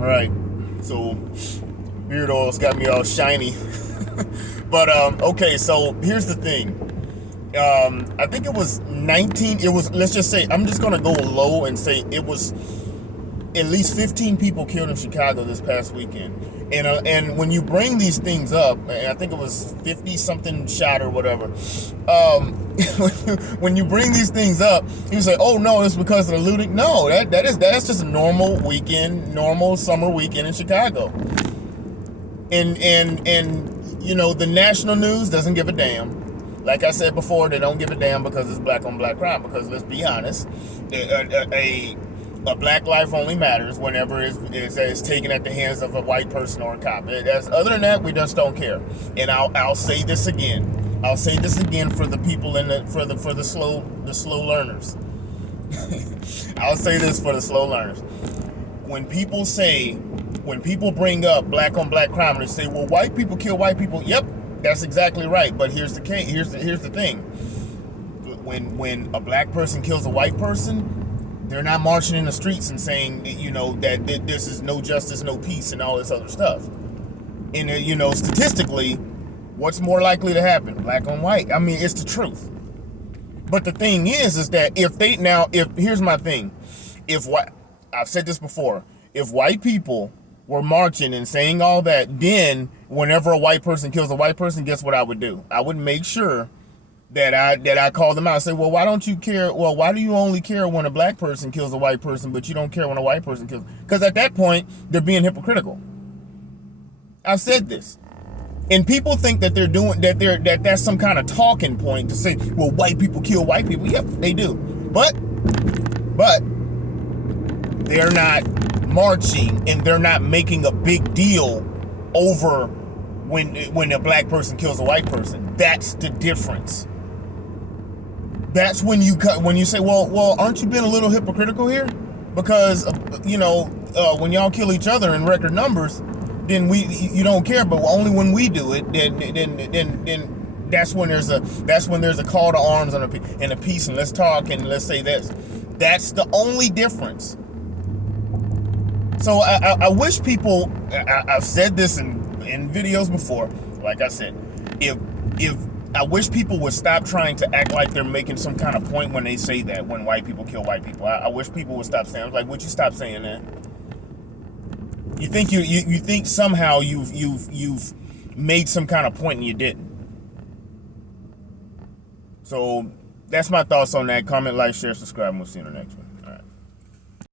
All right, so beard oil's got me all shiny. But okay, so here's the thing. I think it was 19. It was, let's just say, I'm just gonna go low and say it was at least 15 people killed in Chicago this past weekend. And when you bring these things up, I think it was 50 something shot or whatever. When you bring these things up, you say, "Oh no, it's because of the looting." No, that's just a normal weekend, normal summer weekend in Chicago. And you know, the national news doesn't give a damn. Like I said before, they don't give a damn because it's black on black crime. Because let's be honest, a black life only matters whenever it's taken at the hands of a white person or a cop. Other than that, we just don't care. And I'll say this again. I'll say this again for the people for the slow learners. I'll say this for the slow learners. When people bring up black on black crime and they say, "Well, white people kill white people," yep, that's exactly right. But here's the case. Here's the thing. When a black person kills a white person, they're not marching in the streets and saying, you know, that this is no justice, no peace, and all this other stuff. And you know, statistically, what's more likely to happen? Black on white. I mean, it's the truth. But the thing is that if here's my thing, I've said this before, if white people were marching and saying all that, then whenever a white person kills a white person, guess what I would do? I would make sure that I call them out and say, "Well, why don't you care? Well, why do you only care when a black person kills a white person, but you don't care when a white person kills?" Because at that point, they're being hypocritical. I've said this. And people think that that's some kind of talking point to say, "Well, white people kill white people." Yep, they do. But they're not marching and they're not making a big deal over when a black person kills a white person. That's the difference. That's when you say, well, aren't you being a little hypocritical here? Because you know, when y'all kill each other in record numbers, then you don't care, but only when we do it, then that's when there's a call to arms and a peace, and let's talk and let's say this. That's the only difference. So I wish people. I've said this in videos before. Like I said, if I wish people would stop trying to act like they're making some kind of point when they say that, when white people kill white people. I wish people would stop saying. Like, would you stop saying that? You think you think somehow you've made some kind of point and you didn't. So that's my thoughts on that. Comment, like, share, subscribe, and we'll see you in the next one.